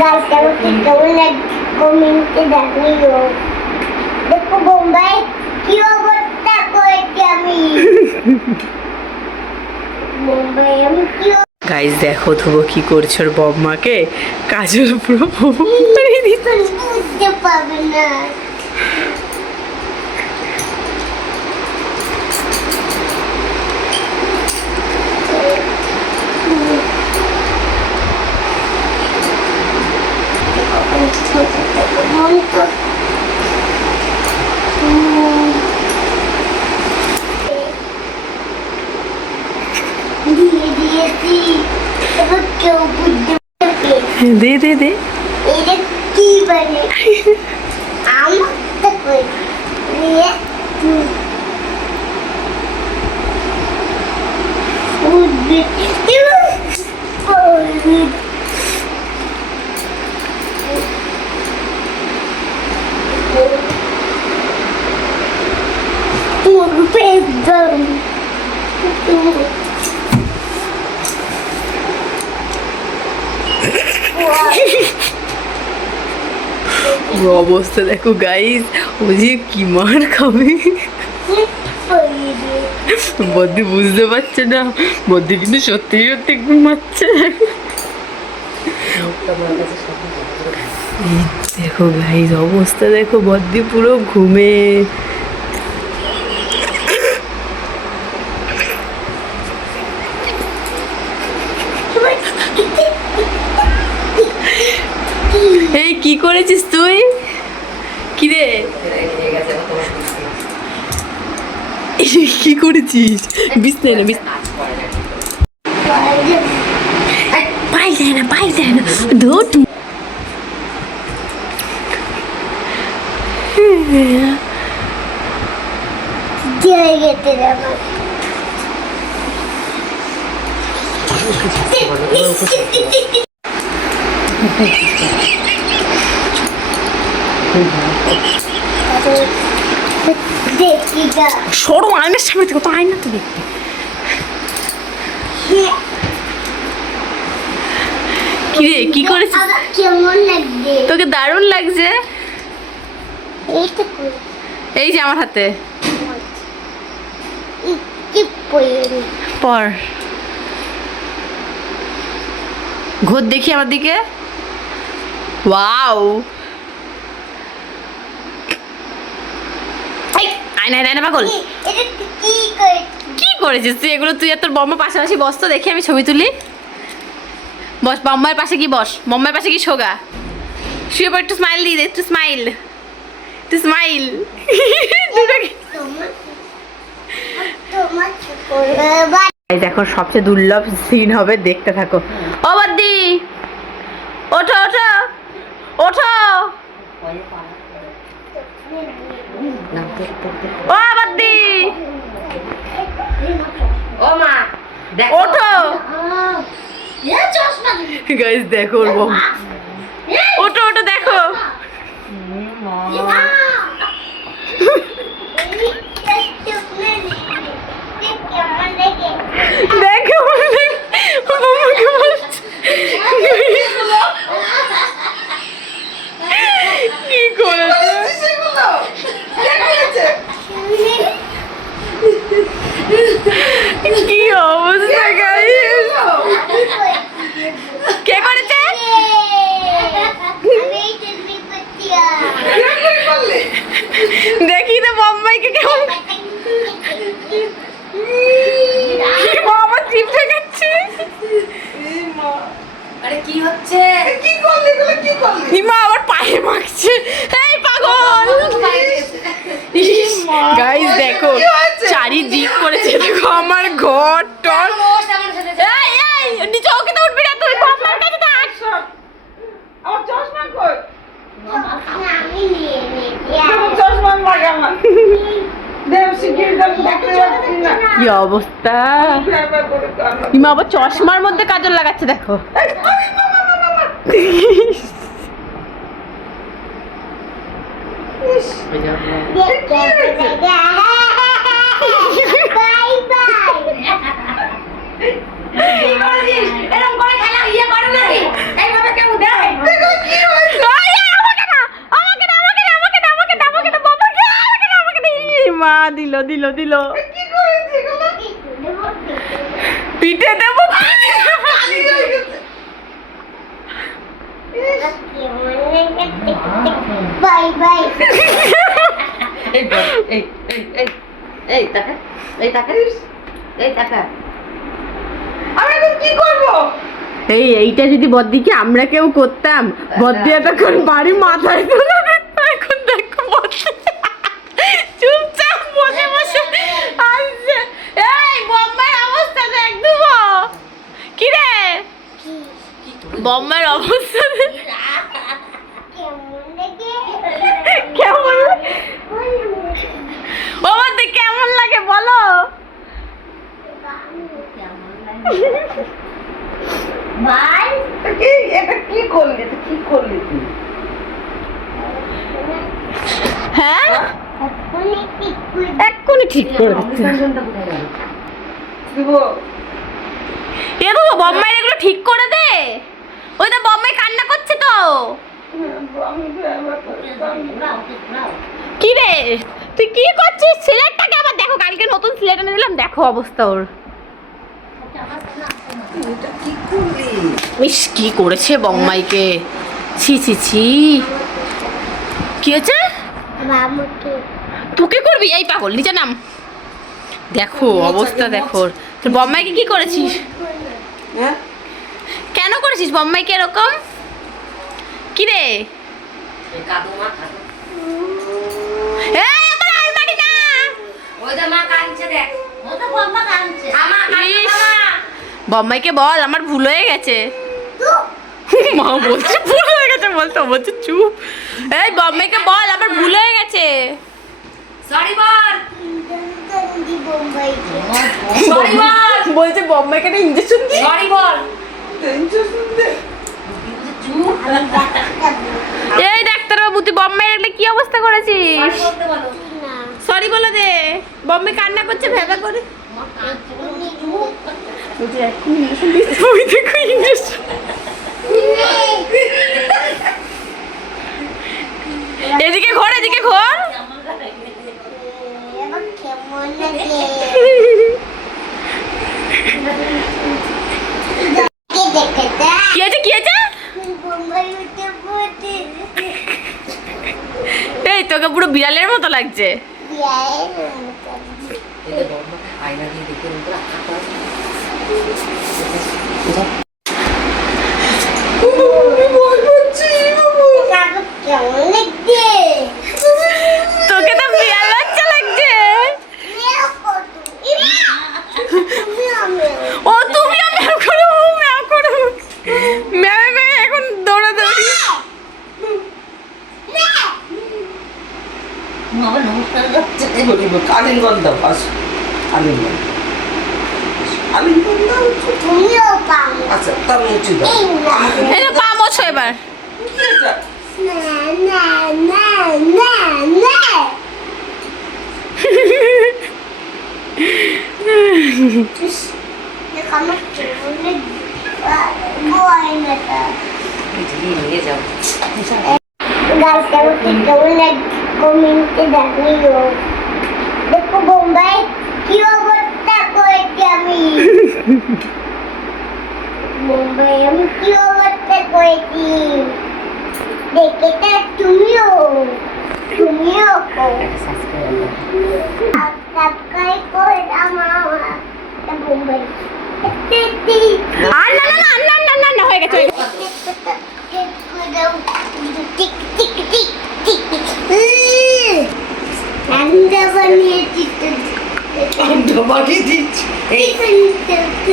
গাছটা আমাকে কেমন লাগে কমেন্টে জানিও। দেখো বোম্বাই কি অবস্থা করেছি আমি। বোম্বাই আমি কি গাইস দেখো ধ্রুব কি করছে ওর বম্মাকে কাজল পুরো বুঝতে পারবে না। দে দে দে এটা কি বলে আমার তো কই অবস্থা দেখো গাইস ও যে কি মার খাবে বদ্দি বুঝতে পারছে না বদ্দি কিন্তু সত্যি সত্যি একদম মারছে দেখো গাইস অবস্থা দেখো বদ্দি পুরো ঘুমে এই কি করেছিস তুই কি রে কি করেছিস বিছনায় না পাই যায় না ধর জায়গাতে যাবো দেখি যা সরো আয়নার সামনে থেকে তো আয়না তো দেখতে কি রে কি করেছিস কেমন লাগছে তোকে দারুণ লাগছে এইটা কই এই যে আমার হাতে কি পড়ে পর ঘোর দেখি আমার দিকে ওয়াও আয়না পাগল এটা কি করে কি করেছিস তুই এগুলো তুই আর তোর বম্মা পাশাপাশি বস তো দেখি আমি ছবি তুলি বস বম্মার পাশে কি বস বম্মার পাশে কি সোগা শুয়ে পর একটু স্মাইল দিয়ে দে একটু স্মাইল দেখো সবচেয়ে দুর্লভ সিন হবে দেখতে থাকো ও বদ্দি ওঠো ও বদ্দি ও মা ওঠো গাইস দেখো ওর বম ওঠো দেখো দেখো বম্মাকে বলছে কি করেছে কি অবস্থা গাইস কে করেছে দেখি তো বম্বাইকে কেমন বাবা চিপসে খাচ্ছে আরে কি হচ্ছে হিমা আবার পায়ে মাখছে এই পাগল গাইস দেখো চারিদিক করেছে দেখো আমার ঘর টর এই নিচে ওকে তো উঠবি না তুই বম্বার কাছে থাক আমার চশমা কই আমি নিয়ে নিয়েছি আমার চশমা লাগে আমার দেব শিগগির দেখতে যাচ্ছি না কি অবস্থা ব্যাপার করে কান্না হিমা আবার চশমার মধ্যে কাজল লাগাচ্ছে দেখো বাই বাই কি করেছিস এরকম করে খেলা ইয়ে করে নাকি এইভাবে কেউ দেয় দিল দিল কি করেছি এগুলো? পিঠে দেবো বাই বাই এই বল, এই এই এই এই টাকা এই টাকা এই টাকা আমি এখন কি করবো? এইটা যদি বদ্দিকে আমরা কেউ করতাম, বদ্দি এতক্ষণ বাড়ি মাথায় তুলে দিত। এখন দেখো বদ্দি চুপচাপ বসে বসে আসছে। এই বম্মার অবস্থা দেখ দুবো। কি রে বম্মার অবস্থা দেখ। কেমন ও বদ্দি কেমন লাগে বলো? বাই এটা কি করলি? এটা কি করলি তুই? হ্যাঁ এক্ষুনি ঠিক করে দিচ্ছে। দিব এ তো বম্মাই এগুলো ঠিক করে দে। ওই তো বম্মাই কান্না করছে তো। আমি তো এবার করতাম। কি রে তুই কি করছিস? সিলেটটাকে আবার দেখো, কালকে নতুন সিলেট এনে দিলাম, দেখো অবস্থা ওর। এটা কি করলি? ইস কি করেছে বম্মাইকে, ছি ছি ছি। কি হয়েছে? মামুকে তোকে করবি? এই পাগল নিচে নাম। দেখো অবস্থা দেখো তোর বম্মাইকে কি করেছিস? হ্যাঁ কেন করেছিস বম্মাইকে এরকম? কি রে এই কাদু মা কাদু এই আমার আলমারি না। ওই যে মা কাঁদছে দেখ ও তো বম্মা কাঁদছে আমা ইস, কাঁদছে বম্মাইকে বল আমার ভুল হয়ে গেছে। মা বলছে ভুল হয়ে গেছে, বলছে চুপ। এই বম্মাইকে বল আমার ভুল হয়ে গেছে। সরি বল গন্দি বোম্বাইকে সরি বল বলছে বম্মাইকে একটা ইনজেকশন দি। সরি বল টেনশন দে। চুপ আমি ডাক্তার এই ডাক্তারবাবু তুই বম্মাইয়ের একটা কি অবস্থা করেছিস? সরি বলতে বলো না সরি বলে দে। বম্মাই কান্না করছে ভেবা করে। ওই দেখো ইনজেকশন। এদিকে ঘোর এদিকে ঘোর। এবার কেমন লাগে দেখে দা কি আছে কি আছে? বোম্বাই উঠে পড়ে এই তোকে পুরো বিড়ালের মতো লাগছে। এই যে বম্মা আয়না দিয়ে দেখে উপরে হাত আছে কেমন লাগছে তোকে তো বিড়াল বাচ্চা লাগছে। ও তুমিও ম্যাও করো, ও ম্যাও করো। ম্যাও ম্যাও এখন দৌড়াদৌড়ি। বাবা নমস্কার যাচ্ছে আলিঙ্গন দাও পাস। আলিঙ্গন আলিঙ্গন দাও। তুমিও পাবো আচ্ছা তার মুচি দাও। এই তো পা মোছো এবার। কি এটা? না না না না না দেখো আমার কেমন লাগছে নিয়ে যাও গাছটা আমাকে কেমন লাগছে কমেন্টে জানিও। দেখো বোম্বাই কি অবস্থা করেছি আমি মুম্বাই আমি কি অবস্থা করেছি দেখে তা তুমিও সাবস্ক্রাইব করে আমার মুম্বাই আর না না না না না না না হয়ে গেছে হয়ে গেছে। টিক টিক টিক টিক আমরা বানিয়েছি আমি ঢোবাকি দিচ্ছি। তো